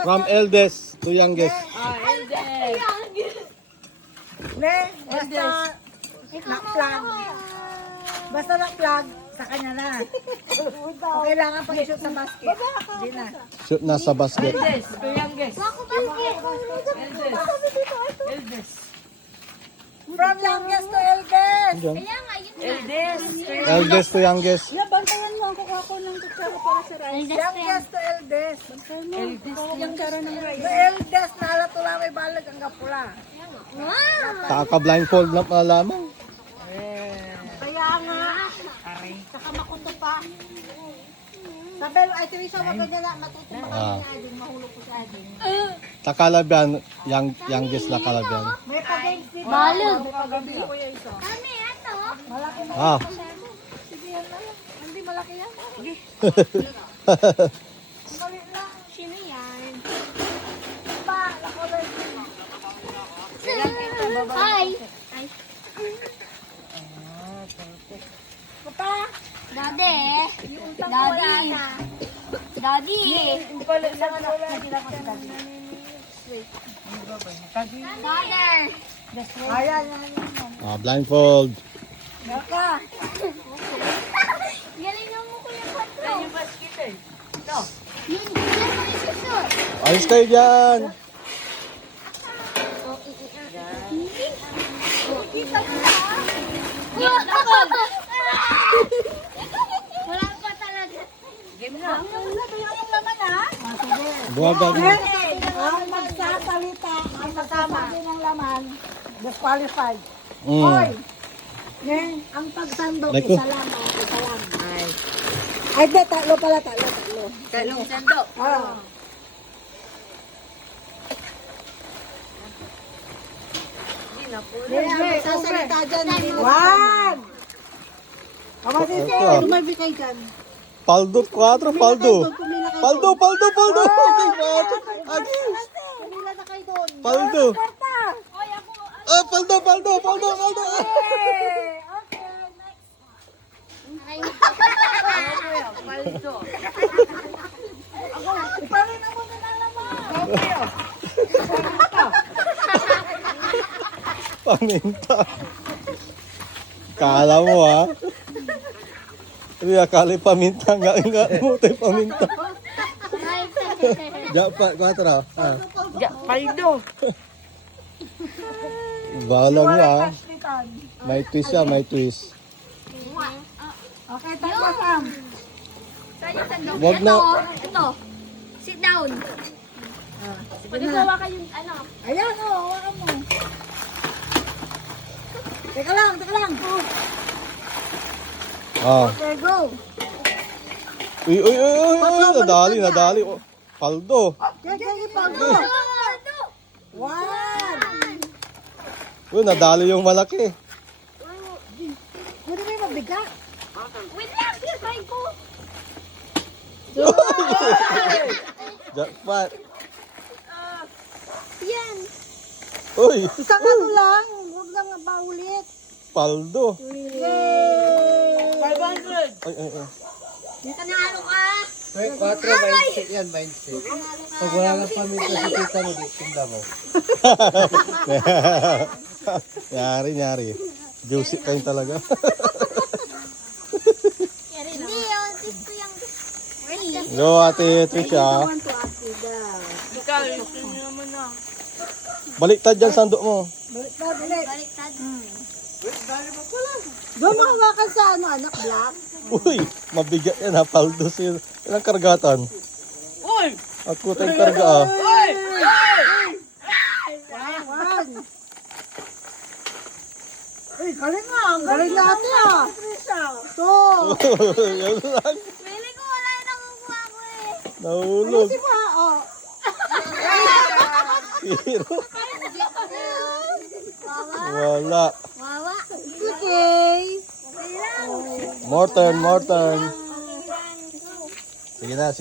From eldest to youngest. Basta na-plug. Basta na-plug, sa kanya na. O kailangan pag-shoot sa basket. Hindi na. Shoot na sa basket. From youngest to eldest. Diyan. Eldest. Eldest to youngest. Bantayan mo ako ako ng kutsara para sa rice. Youngest to eldest. Yung kara ng rice. The eldest na alatula may balag ang kapula. Taka-blindfold na pala lamang. Kaya nga. Saka makundo pa. Sabel, ay Teresa, wag ka na matutulog Ah. ka ading mahulog ko sa ading. Takalabyan, youngest na kalabyan. May pag-games dito. Balog. May pag-games ko yan ito. Kami, ato. Malaki na. Ah. Sige yan na lang. Hindi malaki yan. Sige. Maliit lang. Sino yan? Pa, nakulay. Hi. Hi. Papa. Daddy. Daddy. Daddy. Father. Ayan. Ah, blindfold. Naka. Galing mo ko yung patro. Yung basket eh. Ito. Yung may susot. Ayos kayo dyan. Wala pa talaga. Game na. Yung laman ha? Buwagag mo. Ang magsasalita, ang magsasabi ng laman, disqualified. Mm. Hoy! Nen, ang pagsandok, Like ko. isa lang. Ay, di, tatlo pala, tatlo. Talong sandok. Oo. Yan, magsasalita dyan. Wag! Kamasin Ito, ko, ah. lumabi kayo dyan. Paldo, 4, paldo. Paldo, paldo, paldo. Okay, 4. Agi. Pumila na kayo doon. Paldo. Karta! Ah, paldo, paldo, paldo, paldo. Okay, next. Paldo. Iparin na mo na naman. Paminta. Kala mo ha. Hindi akala paminta nga mo tayo paminta. Japa, 4. Ah. Paldo. Balang niya ha. May twist siya, may twist. Okay, tatlo Sam. Sa'yo sandok. Wag na. Ito. Sit down. Pagkasawa kayong ano. Ayan o, hawakan mo. Teka lang. Ah. Okay, go. Uy, nadali. Oh, paldo. Diyan, ipaldo. One. Uy, nadali yung malaki. Pwede ba yung mabigat? Wait lang. Try ko. Jackpot. Yan. Uy, Isang ano lang. Huwag lang paulit. paldo. Yay! 500. Ay. Dito na ano ka. May 4 mindset yan, mindset. Pag wala nang paminta sa tita mo, tinda mo. Nyari. Juicy time talaga. Hindi yun. Gusto yung... Really? Go, Ate Trisha. Ikaw, ito naman na. Baliktad dyan sandok mo. Baliktad ulit. Baliktad. Doon mo hawakan sa ano, anak, black. Uy, mabigat yan ha. Paldo siya. Ilang kargatan? Uy! Ako tayong karga ah. Uy! One. Uy, galing nga. Ang galing natin ah. Two. Yan lang. Feeling ko wala yung nakukuha ko eh. Nahulog. Ayusin mo ha, oh. Zero. Wawa. Wala. Wawa. Okay. Okay lang. More turn. Sige na.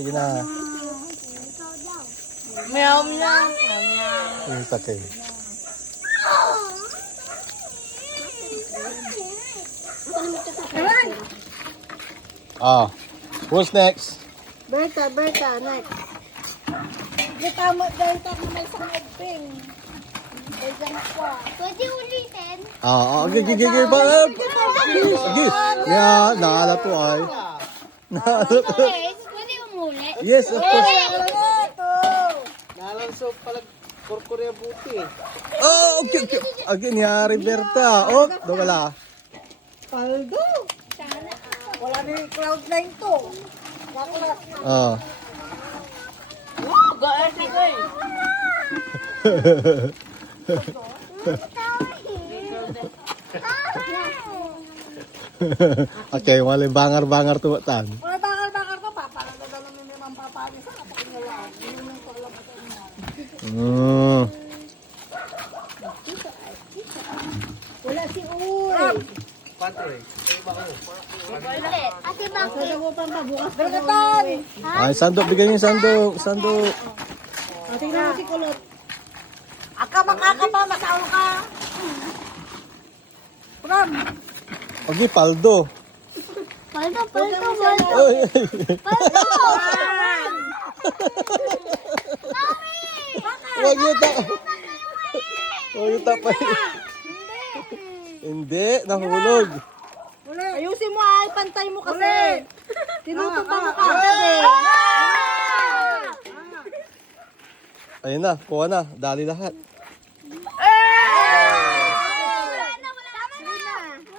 Meow meow. Meow. Yung sakay. Ah. Who's next? Berta, next. Nagkitamo dahil na may sangagping. Dahil dyan ako. Pwede ulitin? Gigi ba? Sige. Yeah, naala to ay. Naala to. Okay, pwede umuli. Yes, of course. Nalanso pala kurkure buti. Oh, okay. Again, ya Roberta. Oh, wala. Paldo. Wala na yung Cloud9 to. Baklas. Oh. Gaarti ko eh. Okay, wala bangar-bangar tuwatan. Wala bakal-bakal to. Paparadala mo naman papagin sa kapatid na lang. Yun yung alam ko Wala si Uy. Patre. Ate, bakit? Sada mo pa bukas pa Berkatan. Ay, sandok, bigyan niyo sandok. Sandok. Tingnan mo si Kulot. Aka makaka pa, masawa ka. Pram. Okay, paldo. Paldo, paldo, paldo. Oy. Paldo! Wag niyo ta. Wag niyo tapay. Hindi, nahulog. Ayusin mo ay, pantay mo kasi. Tinutumba mo ka kasi. Ayun na, kuha na. Dali lahat.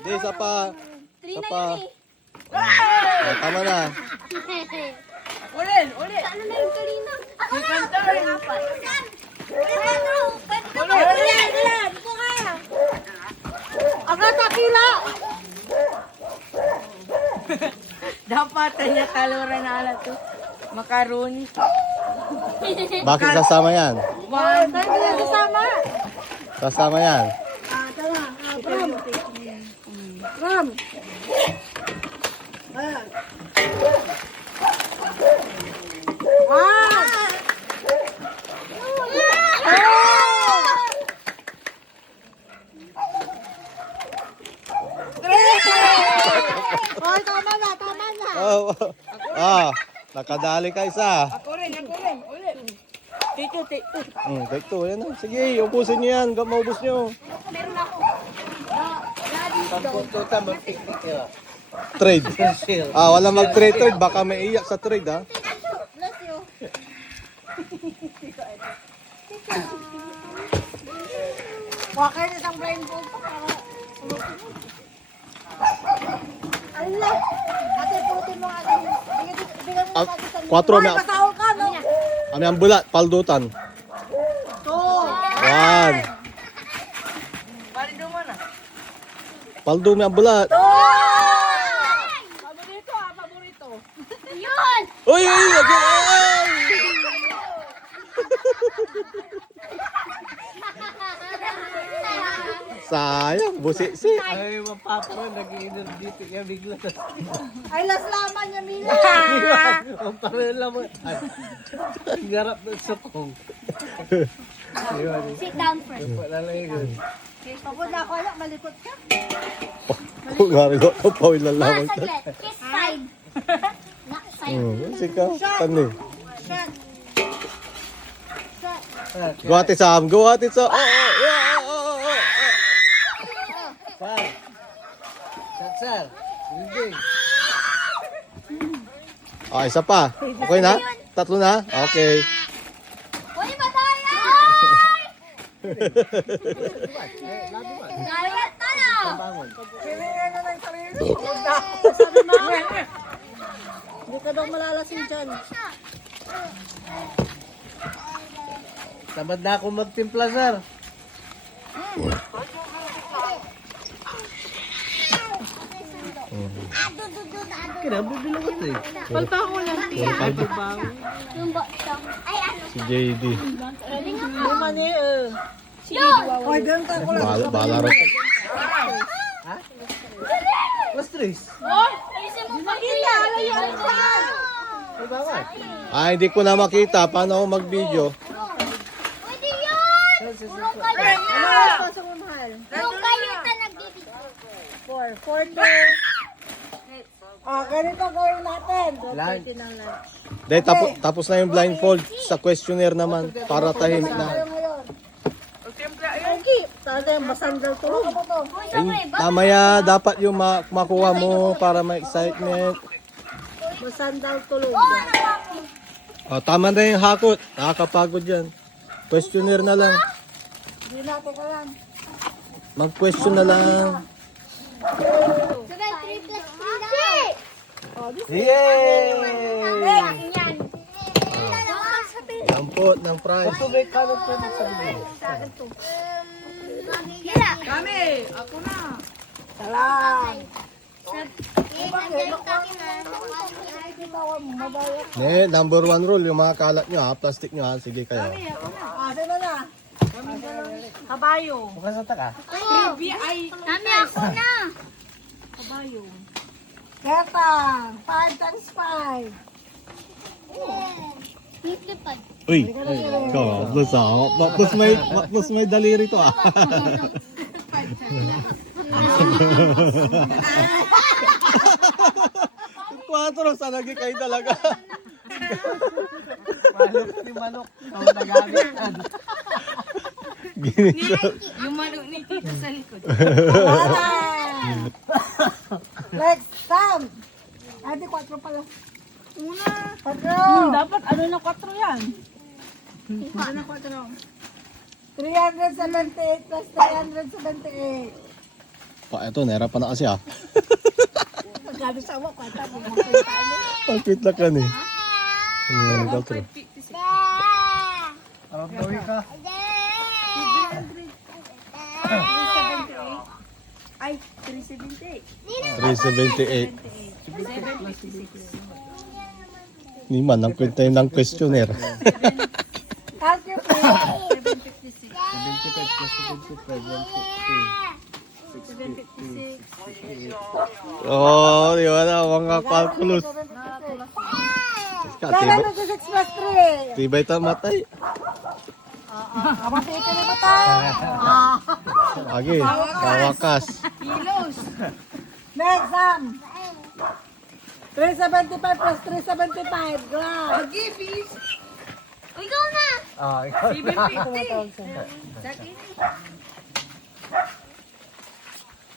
Hindi, isa pa. Isa pa. Oh, tama na. Ulit! Ano na yung kanina? Ako na! Apat. Ulit! Agad akila. Dapat niya kaluran na ala to. Macaroni. Bakit sasama yan? One. Tayo na sasama. Sasama yan. Tama. Pram. Pram. Hoy, tama na. Oh, nakadali ka isa. Ako rin. Ulit. Tito. Take two, yan na. Sige, ubusin niyo yan. Maubos niyo. Pagpunta mag-picnic nila. Trade. Chill. Wala mag-trade. Baka may iyak sa trade, ha? Bless you. Huwag kayo isang blindfold pa para sulutin mo. Allah! Ate, putin mo ate. Bigyan mo natin sa 4 may, Kasahol ka, no? ami ang bulat, paldutan. 2. 1. Bali duman na. Paldo may ang bulat. Paborito. Yun! Uy! Sayang, busi-si. Ay, mapapa, nag-iinom dito. Kaya bigla na. Ay, las laman niya, Mila. Ang parang laman. Ay, garap na sa kong. Sit down first. Wala lang yun. Pagod na ako, anak, malikot ka. Kung nga rin ako, pawil lang lamang. Saglit. Kiss side. Not side. Sika, tani. Shot. Go ate Sam, go ate Sam. Sal. Sal. Hindi. Isa pa. Okay na? Tatlo na? Okay. Uy, madaya! Gawin ka na! Pilingan na ng sarili. Sabi mo, hindi ka daw malalasing dyan. Tamad na ako magtimpla, sir. Kinabubilong ito eh. Yung boxong. Ay, ano? Si JD. Lima ni, Yun! Oy, ganun ka ko lang. Bala rin. Mas tres. Ayusin mo pa kita! Ay, bawal. Hindi ko na makita. Paano ako mag-video? Pwede yun! Puro kayo! Ano oras pa sa mahal? Puro kayo na nagbibigay. 4. 4 to Ganito gawin natin. Lunch. De, tapos na yung blindfold. Sa questionnaire naman, para tahimik na. Ngayon. Okay. Talaga yung masandal tulog. Mamaya, dapat yung makuha mo para may excitement. Masandal tulog. Tama na yung hakot. Nakakapagod yan. Questionnaire na lang. Hindi natin ka lang. Mag-question na lang. Sabay, 3 plus 3 daw. Yay! Akin yan. Lampot ng prize. Tubig ka na po sa bibig. Kira. Kami, ako na. Salam. Number 1 rule, yung mga kalat nyo ha, plastic nyo ha, sige kayo. Sino na? Kabayo. Bukas na taka. Trivia ay Kami ako na. kabayo. Ketang. 5 times 5. 55. Uy, kablos ha. Baklos may daliri to ah. Kwatro sa lagi kayo talaga. Manok ni manok. Ang nagamit. Yung manok ni Tita sa likod. Next time. Ay, di 4 pala. Una. 4. Dapat ano na 4 yan? Ano na 4? 378 plus 378. Pa, eto, nahirapan na kasi ah. Sabi sa mo, kwenta mo. Pagpit na ka ni. Kwatro. 56. Arap gawin ka. Ay, 378. 378. Ni man, ang kwenta yun ng questionnaire. Calculate. 756. 75 plus 75, 160. Oh, di ba na, mga calculus. Tibay, 7 plus 3. tibay tamatay. Abang pito na ba tayo? Agi, sa wakas. Kilos. Next, Sam. 375 plus 375. Glass. Gibis. Ikaw na. Ikaw na. 750. Sakin.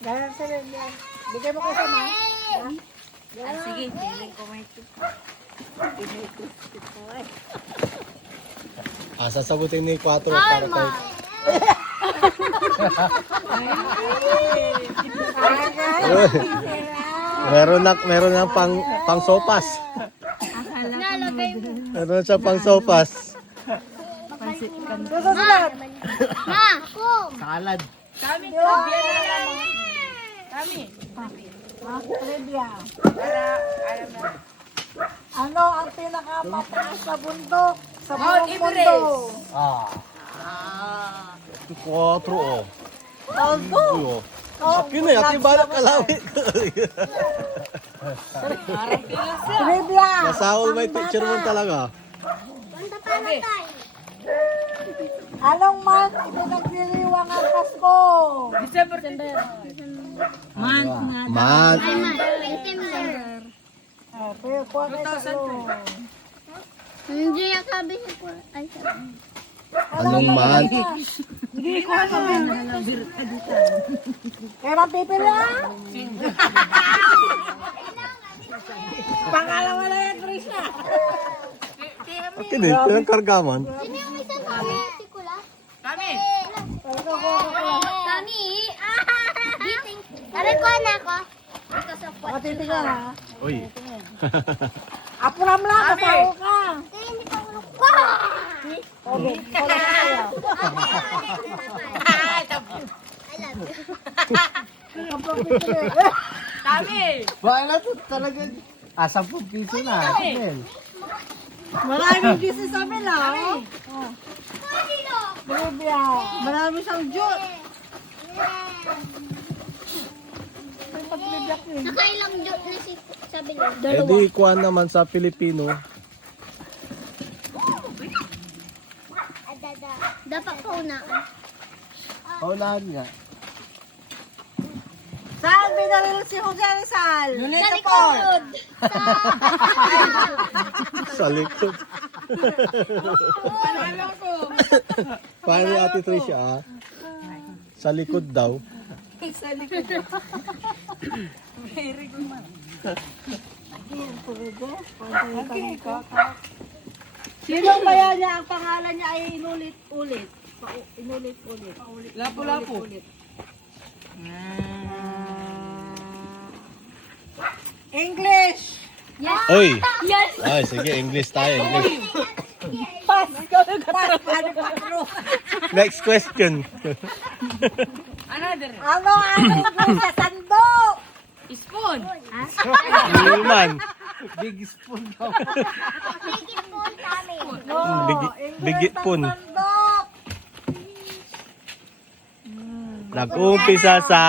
Ganyan sa rin yan. Bigay mo ko sa ma. Sige, piling ko may Sasagutin ni 4 para kay... meron na pang sopas. Nalagay mo. Meron na siya pang sopas. Susunod. Ma, kum. Salad. Kami, trivia na lang. Kami. Trivia. Para, alam na. Ano ang pinakamataas sa bundok sa Mount buong Everest. mundo? 4 oh. Taldo. Akin na, ati balak kalawit. Trivia. Nasaol may picture mo talaga. Punta pa na tayo. Anong month ipinagdiriwang ang Pasko? December. Man. Man. Ay, ma. September. Pero kuha kayo sa Hindi yung sabi siya po. Ay, sabi. Anong man? Hindi ko ano. Kaya mapipili ah. Pangalawa na yan, Trisha. Akin eh, pinagkargaman. Sino yung isa kami? Si Kula? Kami. Kami. Giting. Aray ko na ako. Ito sa pot. Matitingnan ha. Uy. Apuram lang, katao ka. Kaya hindi ko ulo. Wow! Okay, wala na kayo. I love you. Kapag-pipili. Kami. Wala to talaga. 10 piso na. Amen. Maraming dishes sa amin ah. Sino? Trivia. Marami siyang jut. May pag-trivia ko eh. Nakailang joke na si sabi niya. Eh di kuha naman sa Pilipino. Dapat pa unaan. Paunahan nga. Saan binaril si Jose Rizal? Sa likod. Sa likod. Paano ni Ate Tricia ah? Sa likod daw. Sino kaya niya ang pangalan niya ay inulit-ulit? Inulit-ulit. Lapu-lapu. English! Oy! Yes. Ay, sige, English tayo. English. Next question. Another. Ano ang sa sandok? Spoon. Human. Big spoon daw. Bigit po kami. Bigit pun. Sandok! Nag-umpisa sa